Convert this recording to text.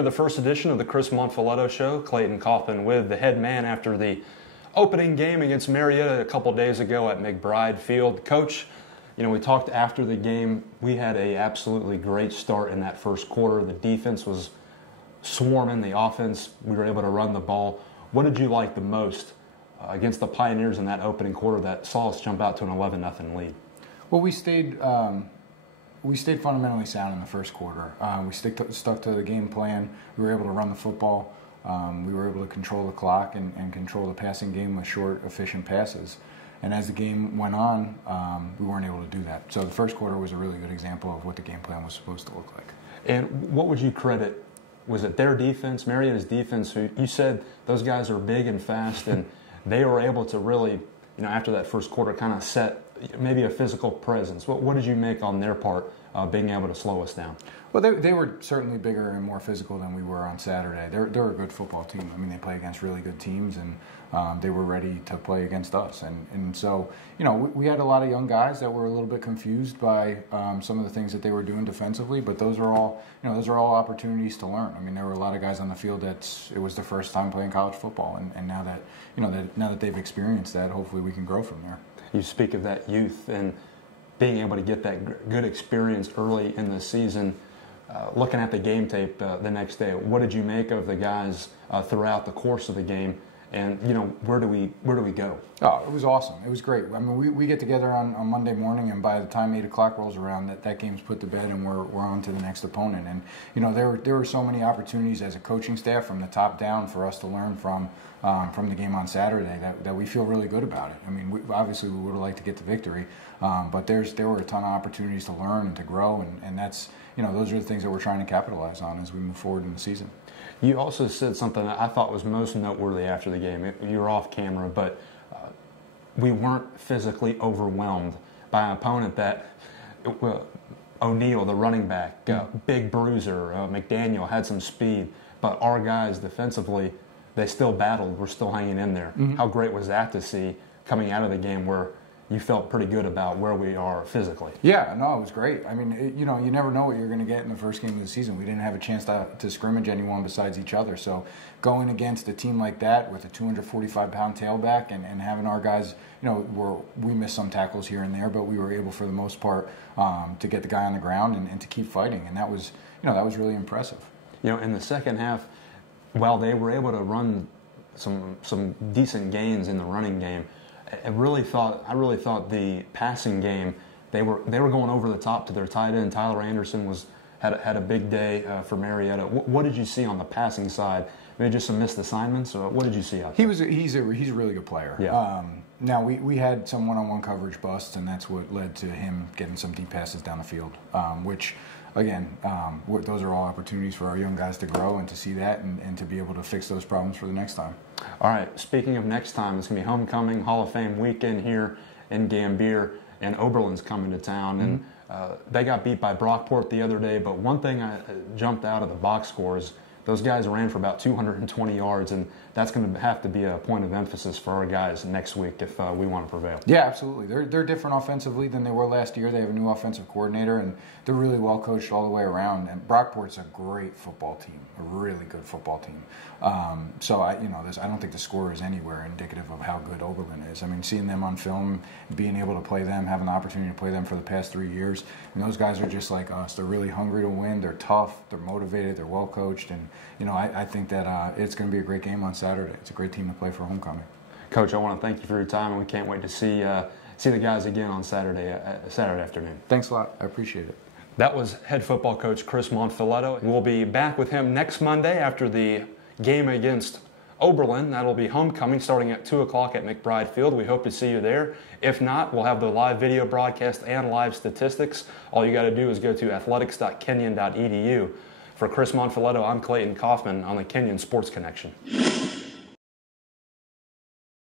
into the first edition of the Chris Monfiletto Show. Clayton Coffman with the head man after the opening game against Marietta a couple days ago at McBride Field. Coach, we talked after the game. We had a absolutely great start in that first quarter. The defense was swarming. The offense, we were able to run the ball. What did you like the most against the Pioneers in that opening quarter that saw us jump out to an 11-0 lead? Well, we stayed fundamentally sound in the first quarter. We stuck to the game plan. We were able to run the football. We were able to control the clock and control the passing game with short, efficient passes. And as the game went on, we weren't able to do that. So the first quarter was a really good example of what the game plan was supposed to look like. And what would you credit? Was it their defense, Marietta's defense? Who you said those guys are big and fast, and they were able to really, after that first quarter, kind of set maybe a physical presence. What did you make on their part, being able to slow us down? Well, they were certainly bigger and more physical than we were on Saturday. They're a good football team. I mean, they play against really good teams, and they were ready to play against us. And so, we had a lot of young guys that were a little bit confused by some of the things that they were doing defensively. But those are all opportunities to learn. I mean, there were a lot of guys on the field it was their first time playing college football, and now that now that they've experienced that, hopefully we can grow from there. You speak of that youth and being able to get that good experience early in the season. Looking at the game tape the next day, what did you make of the guys throughout the course of the game? And where do we go? Oh, it was awesome. It was great. I mean, we get together on Monday morning, and by the time 8 o'clock rolls around, that game's put to bed, and we're on to the next opponent. And there were so many opportunities as a coaching staff from the top down for us to learn from the game on Saturday that we feel really good about it. I mean, obviously we would have liked to get the victory, but there were a ton of opportunities to learn and to grow, and that's those are the things that we're trying to capitalize on as we move forward in the season. You also said something that I thought was most noteworthy after the game. You were off camera, but we weren't physically overwhelmed by an opponent that O'Neal, the running back, big bruiser, McDaniel had some speed, but our guys defensively, they still battled. We're still hanging in there. Mm-hmm. How great was that to see coming out of the game where you felt pretty good about where we are physically? Yeah, no, it was great. I mean, you never know what you're going to get in the first game of the season. We didn't have a chance to scrimmage anyone besides each other. So going against a team like that with a 245-pound tailback and having our guys, we missed some tackles here and there, but we were able for the most part to get the guy on the ground and to keep fighting. And that was really impressive. In the second half, while they were able to run some decent gains in the running game, I really thought the passing game, they were going over the top to their tight end. Tyler Anderson had a big day for Marietta. What did you see on the passing side? Maybe just some missed assignments, or what did you see out there? He's a really good player. Yeah. Now we had some one-on-one coverage busts, and that's what led to him getting some deep passes down the field, which. Again, those are all opportunities for our young guys to grow and to see that and to be able to fix those problems for the next time. All right, speaking of next time, it's going to be homecoming, Hall of Fame weekend here in Gambier, and Oberlin's coming to town. Mm-hmm. And they got beat by Brockport the other day, but one thing I jumped out of the box score is those guys ran for about 220 yards, and that's going to have to be a point of emphasis for our guys next week if we want to prevail. Yeah, absolutely. They're different offensively than they were last year. They have a new offensive coordinator, and they're really well coached all the way around. And Brockport's a great football team, a really good football team. So I don't think the score is anywhere indicative of how good Oberlin is. I mean, seeing them on film, being able to play them, having the opportunity to play them for the past 3 years, and those guys are just like us. They're really hungry to win. They're tough. They're motivated. They're well coached, and I think that it's going to be a great game on Saturday. It's a great team to play for homecoming. Coach, I want to thank you for your time, and we can't wait to see the guys again on Saturday afternoon. Thanks a lot. I appreciate it. That was head football coach Chris Monfiletto. We'll be back with him next Monday after the game against Oberlin. That'll be homecoming starting at 2 o'clock at McBride Field. We hope to see you there. If not, we'll have the live video broadcast and live statistics. All you got to do is go to athletics.kenyon.edu. For Chris Monfiletto, I'm Clayton Coffman on the Kenyon Sports Connection.